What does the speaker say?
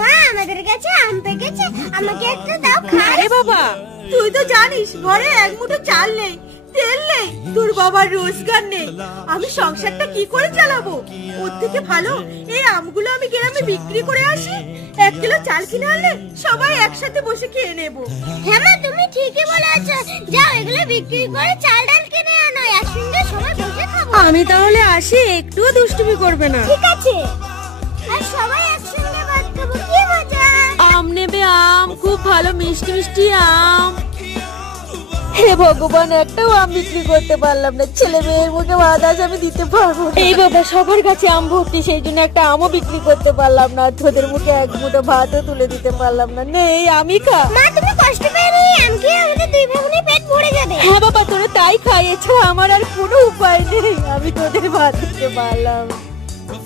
মা আমাদের কাছে আম পেকেছে, আমাকে একটা দাও খাই। আরে বাবা, তুই তো জানিস ঘরে এক মুঠো চাল নেই, তেল নেই, তোর বাবার রোজগার নেই, আমি সংসারটা কি করে চালাবো? ওর থেকে ভালো এই আমগুলো আমি গ্রামে বিক্রি করে আসি, 1 কিলো চাল কিনে আনলে সবাই একসাথে বসে খেয়ে নেবো। হ্যাঁ মা, তুমি ঠিকই বলেছো, যাও এগুলো বিক্রি করে চাল ডাল কিনে আনো, একসঙ্গে সবাই বসে খাবো। আমি তাহলে আসি, একটুও দুষ্টুমি করবে না। ঠিক আছে, আর সবাই একসঙ্গে ভাত খাবো, কি মজা। আম নেবে? আম খুব ভালো মিষ্টি মিষ্টি আম। হে ভগবান, একটাও আম বিক্রি করতে পারলাম না, ছেলে মেয়ের মুখে ভাত আজ আমি দিতে পারবো না। এই বাবা, সবার কাছে আম ভর্তি, সেই জন্য একটা আমও বিক্রি করতে পারলাম না, তোদের মুখে এক মুঠো ভাতও তুলে দিতে পারলাম না। নেই, আমি খা। মা তুমি কষ্ট পেয়ে নিয়ে আম খেয়ে আমাদের দুই ভাই বোনের পেট ভরে যাবে। হ্যাঁ বাবা, তোরা তাই খাইয়েছ, আমার আর কোনো উপায় নেই, আমি তোদের ভাত দিতে পারলাম।